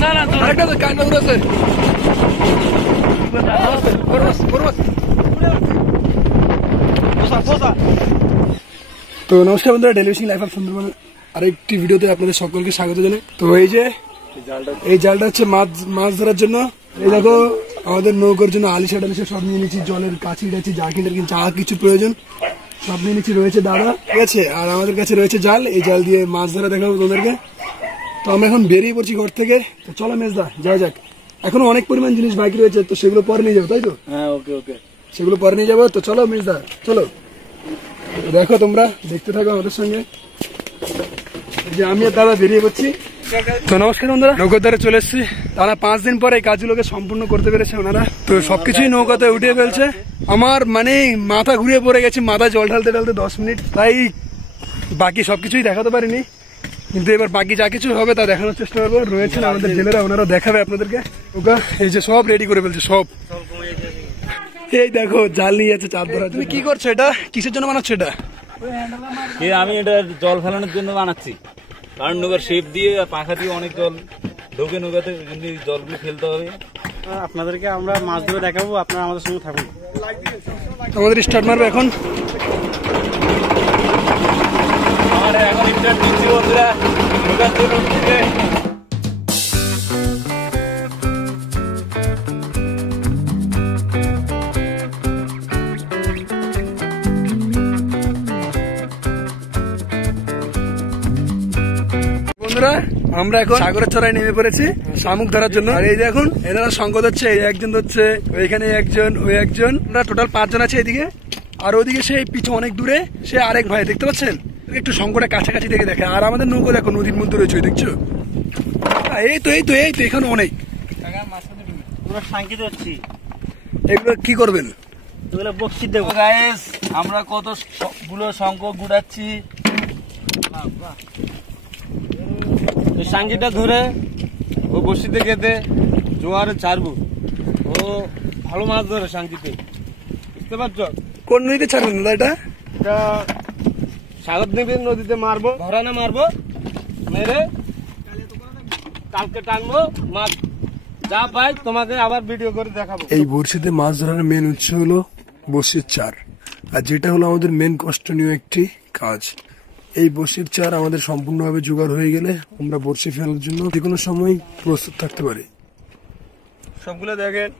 তো নমস্কার বন্ধুরা, টেলিভিশন লাইফ অফ সুন্দরবন আরেকটি ভিডিওতে আপনাদের সকলকে স্বাগত জানাই। তো এই জালটা হচ্ছে মাছ ধরার জন্য। এই দেখো আমাদের নৌকার জন্য আলিশা টালিশা সব নিয়ে নিচ্ছি, জলের কাছি টাছি জার্কিন টার্কিন যা কিছু প্রয়োজন সব নিয়ে নিচ্ছি। রয়েছে দাদা, ঠিক আছে, আর আমাদের কাছে রয়েছে জাল। এই জাল দিয়ে মাছ ধরা দেখাবো তোমাদেরকে। তো আমরা এখন বেরিয়ে পড়ছি ঘর থেকে। তো চলো মেজদা যাওয়া যাক। এখনো অনেক পরিমাণ জিনিস বাকি রয়েছে, তো সেগুলো পরে নিয়ে যাবো, তাই তো? হ্যাঁ, ওকে ওকে, সেগুলো পরে নিয়ে যাবো। তো চলো মেজদা, চলো। দেখো তোমরা দেখতে থাকো আমাদের সঙ্গে, যে আমি আর দাদা বেরিয়ে পড়ছি। তো নমস্কার বন্ধুরা, নৌকার ধারে চলে এসেছি। তারা 5 দিন পরে এই কাজগুলোকে সম্পূর্ণ করতে পেরেছে ওনারা। তো সবকিছুই নৌকাতে উঠিয়ে ফেলছে। আমার মানে মাথা ঘুরিয়ে পড়ে গেছে, মাথায় জল ঢালতে ঢালতে 10 মিনিট, তাই বাকি সবকিছুই দেখাতে পারিনি। কিন্তু এবার বাকি যা কিছু হবে তা দেখানোর চেষ্টা করবো। রয়েছেন আমাদের জেলেরা, ওনারা দেখাবে আপনাদেরকে। নৌকা এই যে সব রেডি করে ফেলছে সব। এই দেখো জাল নিয়ে যাচ্ছে চার ধরা। তুমি কি করছো? এটা কিসের জন্য বানাচ্ছো? এটা আমি এটা জল ফেলানোর জন্য বানাচ্ছি, কারণ নৌকার শেপ দিয়ে পাখা দিয়ে অনেক জল ঢোকে নৌকাতে, জলগুলো ফেলতে হবে। আপনাদেরকে আমরা মাছ ধরে দেখাবো, আপনারা আমাদের সঙ্গে থাকুন। আমাদের স্টার্ট মারবে এখন। এখন স্টার্ট দিচ্ছি বন্ধুরা, নৌকার জন্য উঠছে। বন্ধুরা আমরা এখন সাগরের চড়াই নেমে পড়েছি শামুক ধরার জন্য। আর এই যে এখন এনারা সংকট হচ্ছে, এই একজন হচ্ছে, ওইখানে একজন, ওই একজন, আমরা টোটাল 5 জন আছে এদিকে। আর ওদিকে সেই পিছু অনেক দূরে সে আরেক ভাই, দেখতে পাচ্ছেন? একটু সংকটের কাছাকাছি থেকে দেখে। আর আমাদের নৌকো দেখো নদীর মধ্যে রয়েছে, দেখছো? এই তো এখানে অনেক এগুলো কি করবেন? আমরা কতগুলো শঙ্খ গুড়াচ্ছি, সাঙ্গিটা ধরে ও বসিতে গেতে জোয়ারে ছাড়বো। ও ভালো মাছ ধরে সাঙ্গিতে, বুঝতে পারছো? কোন নদীতে ছাড়বেন দাদা? এটা সাগর দেবীর নদীতে মারবো, ধরানে মারবো, মেরে কালকে টানবো মাছ। যা পাই তোমাকে আবার ভিডিও করে দেখাবো। এই বড়শিতে মাছ ধরার মেন উৎস হলো বড়শির চার, আর যেটা হলো আমাদের মেন কষ্টনীয় একটি কাজ। এই বড়শির চার আমাদের সম্পূর্ণভাবে জোগাড় হয়ে গেলে আমরা বড়শি ফেলার জন্য যে কোনো সময় প্রস্তুত থাকতে পারি। সবগুলো দেখেন,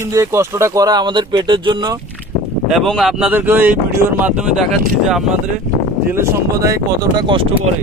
কিন্তু এই কষ্টটা করা আমাদের পেটের জন্য, এবং আপনাদেরকেও এই ভিডিওর মাধ্যমে দেখাচ্ছি যে আমাদের জেলে সম্প্রদায় কতটা কষ্ট করে।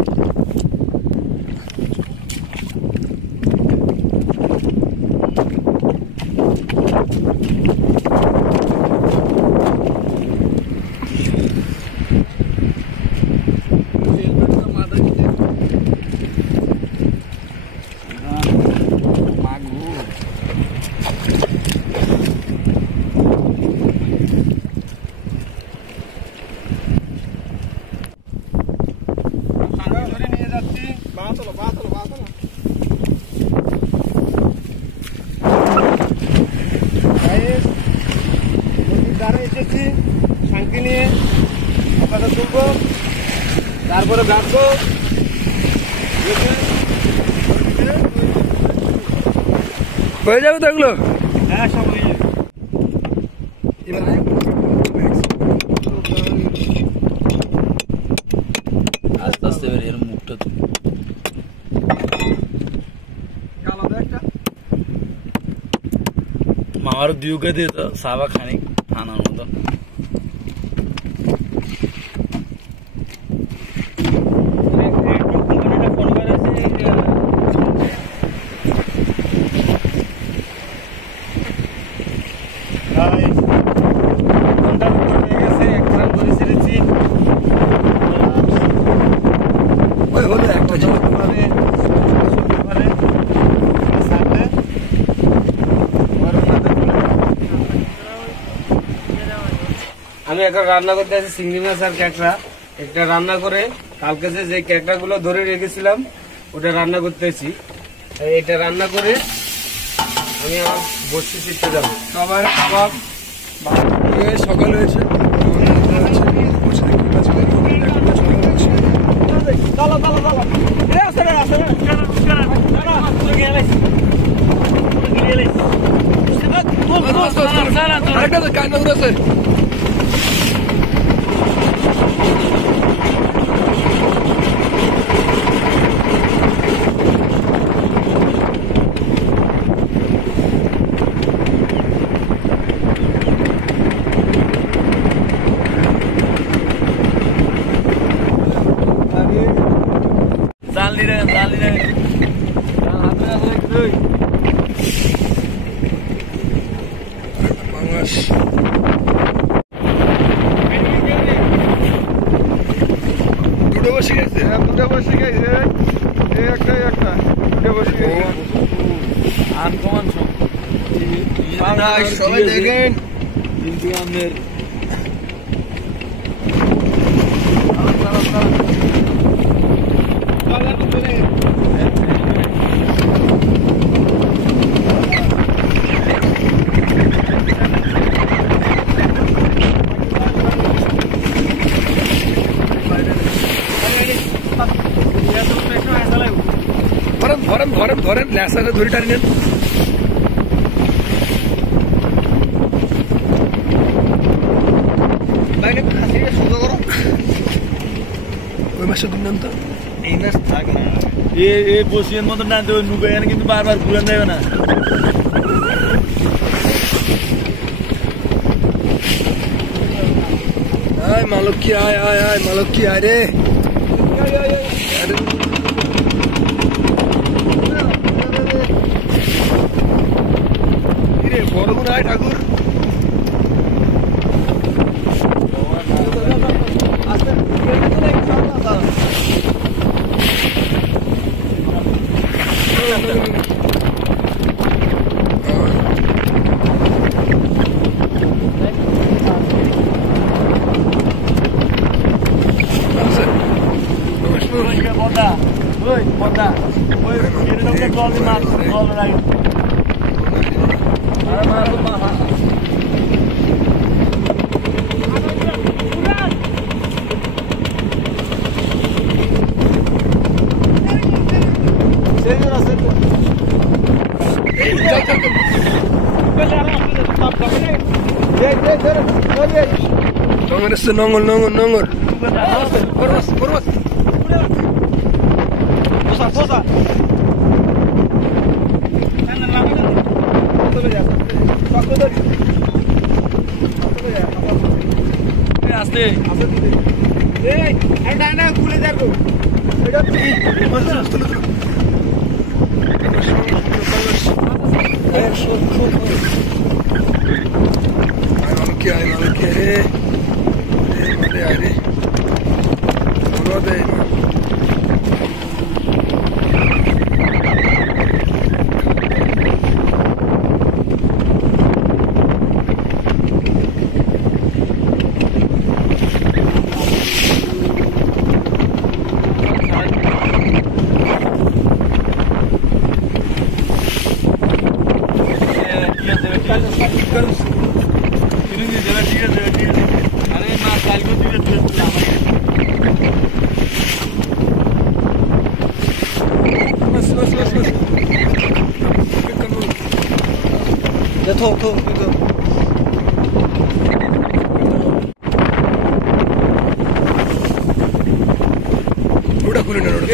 শান্তি নিয়ে আপনারা তুলবো, তারপরে গাঁথবো। হয়ে যাবে তো এগুলো? হ্যাঁ, সব হয়ে যাবে। আস্তে আস্তে এর মুখটা তো মামার দিউকে দিয়ে তো সাবা খানিক আনার মতো। আমি একটা রান্না করতে আছি চিংড়ি মাছ আর ক্যাকড়া। একটা রান্না করে কালকে যে ক্যাকড়া গুলো ধরে রেখেছিলাম ওটা রান্না করতেছি। এটা রান্না করে আমি আমার বসে শিখতে যাবো। সবার কাবাব সকাল হয়েছে, মাগুর আছে দুটো বসে গেছে দুটো বসে গেছে একটা দুটো বসে গেছে আনকমন সবাই দেখেন কিন্তু আমাদের ধরেন ল্যাসারে ধরে টানি নেন ওই মাসে নাম তো এই মাছ থাক না এ বসিয়ের মতো না দেবে নুবে এখানে কিন্তু বারবার ঘুরে দেবে না আয় মালক্ষী আয় মালক্ষী আয় রে বড় গুণ আয় ঠাকুর Nongol ist nongol. Forwas. Posa. Aste. Hey, anda kule jago.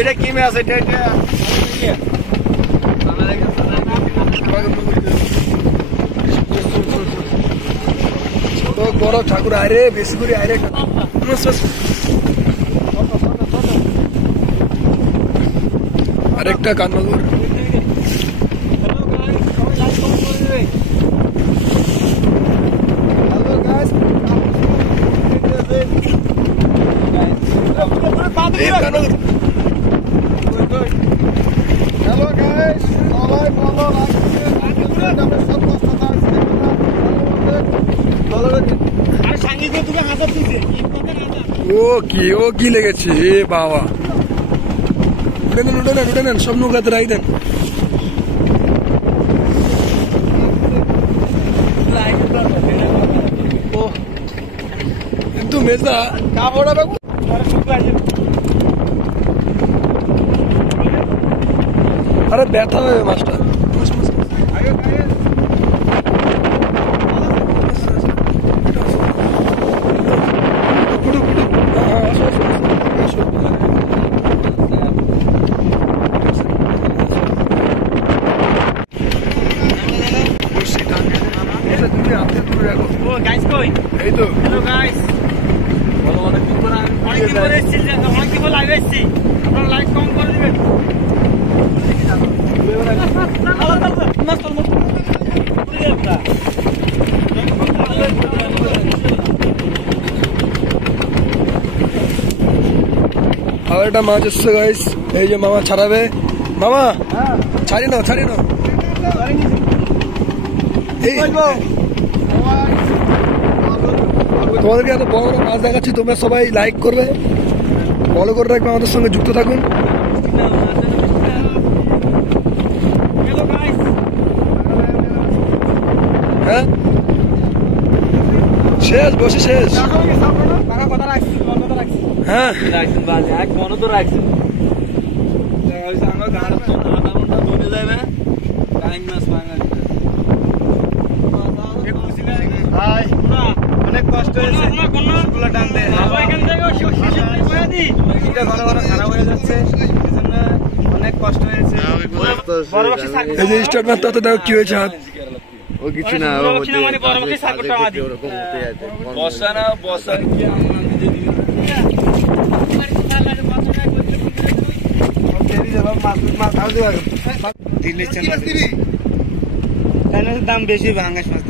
এটা কি মাছ এটা ছোট বড় ঠাকুর আরে বেশি করে আরে আরেকটা কানমাগুর Hello guys, সবাই ভালো লাগছে ও কি লেগেছে এ বাবা উঠে নেন সব নৌকাতে রাখ দেন কিন্তু মেজা কাপড় আরে ব্যথা হবে মাছটা এই তো হ্যালো গাইস, অনেকদিন পরে এসেছি, অনেকদিন পরে লাইভ এসেছি, আপনারা লাইক কমেন্ট করে দিবেন। আর একটা মাছ এসছে গাইস, এই যে মামা ছাড়াবে। মামা ছাড়িয়ে নাও, ছাড়িয়ে নাও। এই তোমাদেরকে এত বড় বড় মাছ দেখাচ্ছি, তোমরা সবাই লাইক করবে, ফলো করে রাখবে, আমাদের সঙ্গে যুক্ত থাকুন। হ্যালো গাইস, হ্যাঁ শেষ, বসে শেষ। কথা রাখছি, কথা রাখছি। হ্যাঁ রাখছেন বাজে, এক মনে তো রাখছেন। আধা ঘন্টা ধরে যাবে টাইম মাছ বাঙালি। অনেক কষ্ট হয়েছে গুলো টানতে, খারাপ হয়ে যাচ্ছে, সেজন্য অনেক কষ্ট হয়েছে। এই যে স্টার্ট মারতে হতে দেখো কি হয়েছে হাত। ও কিছু না, বসা না বসা কি আমরা নিজে দিকে দাম বেশি ভাঙাস মাছ।